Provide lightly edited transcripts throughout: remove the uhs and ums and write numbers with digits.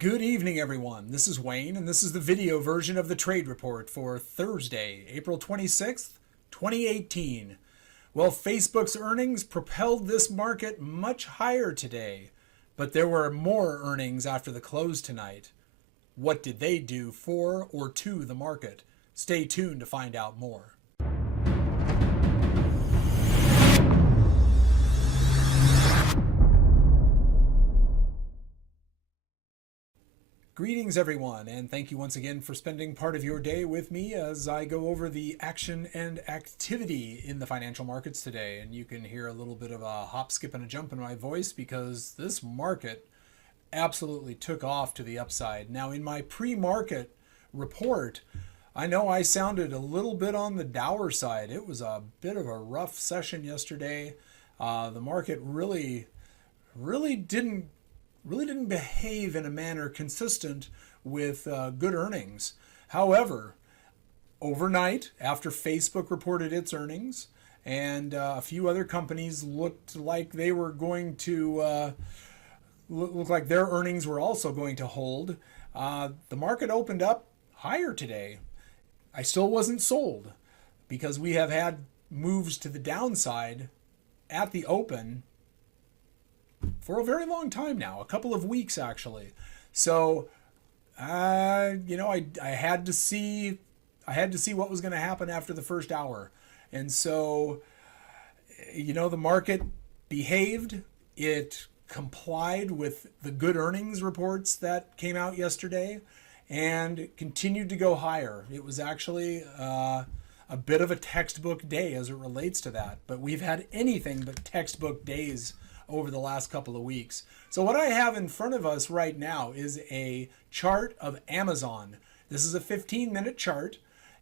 Good evening, everyone. This is Wayne, and this is the video version of the trade report for Thursday, April 26th, 2018. Well, Facebook's earnings propelled this market much higher today, but there were more earnings after the close tonight. What did they do for or to the market? Stay tuned to find out more. Greetings, everyone, and thank you once again for spending part of your day with me as I go over the action and activity in the financial markets today. And you can hear a little bit of a hop, skip, and a jump in my voice because this market absolutely took off to the upside. Now, in my pre-market report, I know I sounded a little bit on the dour side. It was a bit of a rough session yesterday. The market really didn't behave in a manner consistent with good earnings. However, overnight, after Facebook reported its earnings and a few other companies looked like they were going to look like their earnings were also going to hold, the market opened up higher today. I still wasn't sold because we have had moves to the downside at the open for a very long time now, a couple of weeks actually. So, I had to see what was going to happen after the first hour. And so, the market behaved. It complied with the good earnings reports that came out yesterday and continued to go higher. It was actually a bit of a textbook day as it relates to that, but we've had anything but textbook days over the last couple of weeks. So what I have in front of us right now is a chart of Amazon. This is a 15-minute chart,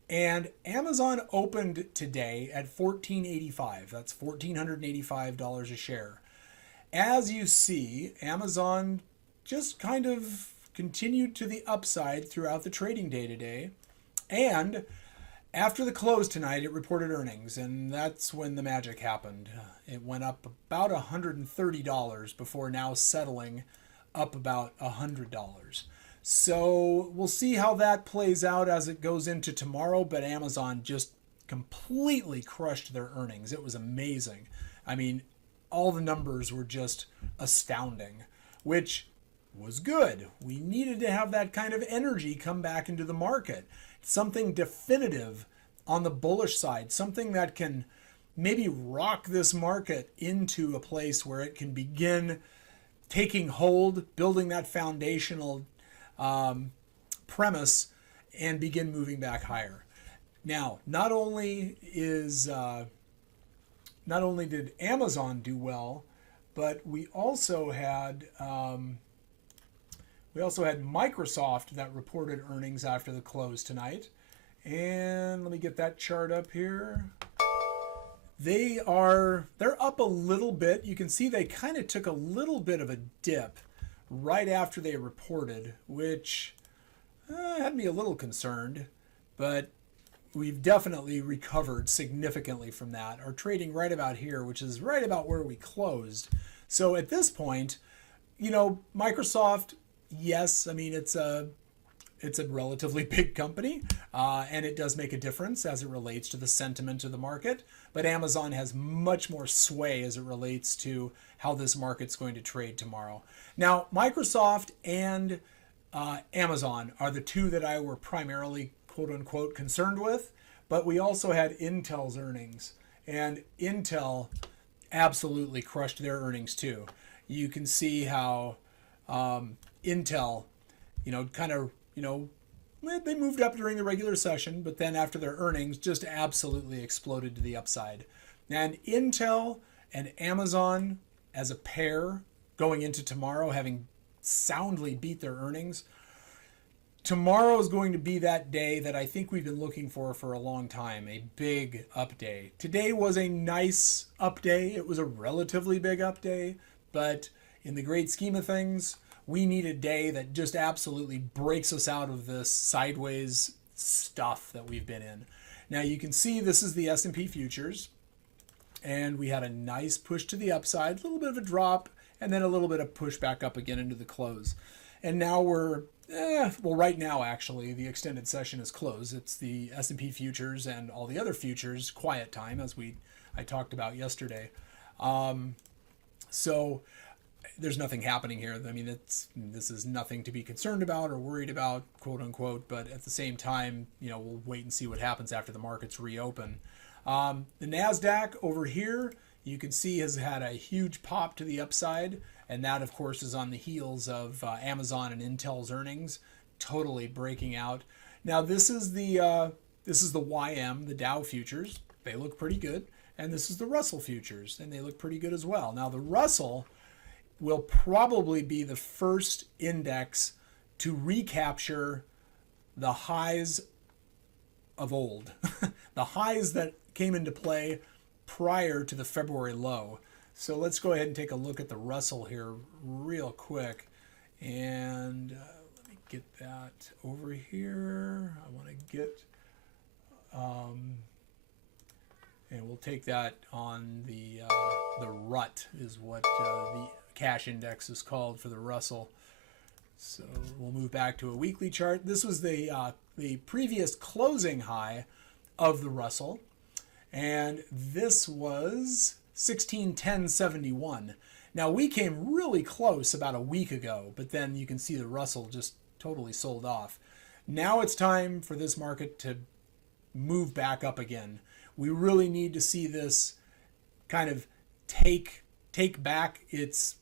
and Amazon opened today at $14.85. That's $1,485 a share. As you see, Amazon just kind of continued to the upside throughout the trading day today, and after the close tonight, it reported earnings, and that's when the magic happened. It went up about $130 before now settling up about $100. So we'll see how that plays out as it goes into tomorrow, but Amazon just completely crushed their earnings. It was amazing. I mean, all the numbers were just astounding, which was good. We needed to have that kind of energy come back into the market. Something definitive on the bullish side, something that can maybe rock this market into a place where it can begin taking hold, building that foundational premise, and begin moving back higher. Now, not only did Amazon do well, but we also had Microsoft that reported earnings after the close tonight. And let me get that chart up here. They're up a little bit. You can see they kind of took a little bit of a dip right after they reported, which had me a little concerned, but we've definitely recovered significantly from that. Are trading right about here, which is right about where we closed. So at this point, Microsoft, yes, I mean, it's a relatively big company, and it does make a difference as it relates to the sentiment of the market. But Amazon has much more sway as it relates to how this market's going to trade tomorrow. Now, Microsoft and Amazon are the two that I were primarily, quote unquote, concerned with. But we also had Intel's earnings, and Intel absolutely crushed their earnings too. You can see how Intel, they moved up during the regular session, but then after their earnings just absolutely exploded to the upside. And Intel and Amazon as a pair going into tomorrow, having soundly beat their earnings, tomorrow is going to be that day that I think we've been looking for a long time, a big up day. Today was a nice up day. It was a relatively big up day, but in the great scheme of things, we need a day that just absolutely breaks us out of this sideways stuff that we've been in. Now you can see this is the S&P futures, and we had a nice push to the upside, a little bit of a drop, and then a little bit of push back up again into the close. And now we're, well, right now, actually, the extended session is closed. It's the S&P futures and all the other futures, quiet time, as I talked about yesterday. So there's nothing happening here. I mean, this is nothing to be concerned about or worried about, quote unquote. But at the same time, we'll wait and see what happens after the markets reopen. The NASDAQ over here, you can see, has had a huge pop to the upside. And that, of course, is on the heels of Amazon and Intel's earnings, totally breaking out. Now, this is the YM, the Dow futures. They look pretty good. And this is the Russell futures, and they look pretty good as well. Now, the Russell will probably be the first index to recapture the highs of old, the highs that came into play prior to the February low. So let's go ahead and take a look at the Russell here real quick. And let me get that over here. I want to get, and we'll take that on the RUT is what the cash index is called for the Russell. So we'll move back to a weekly chart. This was the previous closing high of the Russell. And this was 1610.71. Now, we came really close about a week ago, but then you can see the Russell just totally sold off. Now it's time for this market to move back up again. We really need to see this kind of take back its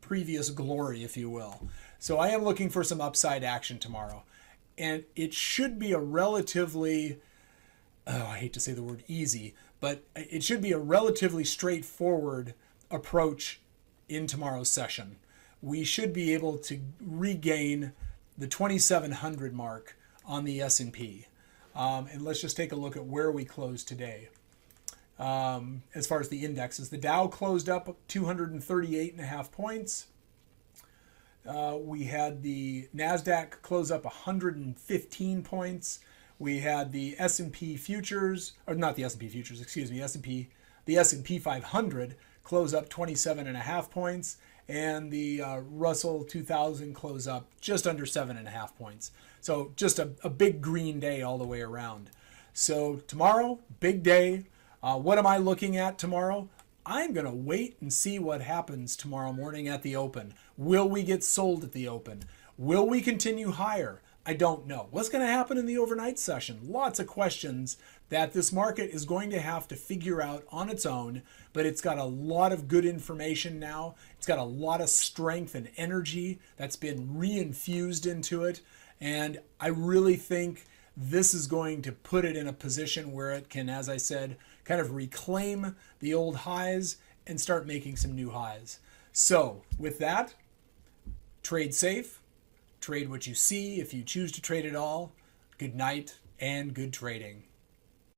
previous glory, if you will. So I am looking for some upside action tomorrow. And it should be a relatively, I hate to say the word easy, but it should be a relatively straightforward approach in tomorrow's session. We should be able to regain the 2,700 mark on the S&P. And let's just take a look at where we closed today. As far as the indexes, the Dow closed up 238.5 points. We had the NASDAQ close up 115 points. We had the S&P futures, or not the S&P futures, excuse me, the S&P 500 close up 27.5 points, and the Russell 2000 close up just under 7.5 points. So just a big green day all the way around. So tomorrow, big day. What am I looking at tomorrow? I'm going to wait and see what happens tomorrow morning at the open. Will we get sold at the open? Will we continue higher? I don't know. What's going to happen in the overnight session? Lots of questions that this market is going to have to figure out on its own, but it's got a lot of good information now. It's got a lot of strength and energy that's been reinfused into it, and I really think this is going to put it in a position where it can, as I said, kind of reclaim the old highs and start making some new highs. So with that, trade safe. Trade what you see if you choose to trade at all. Good night and good trading.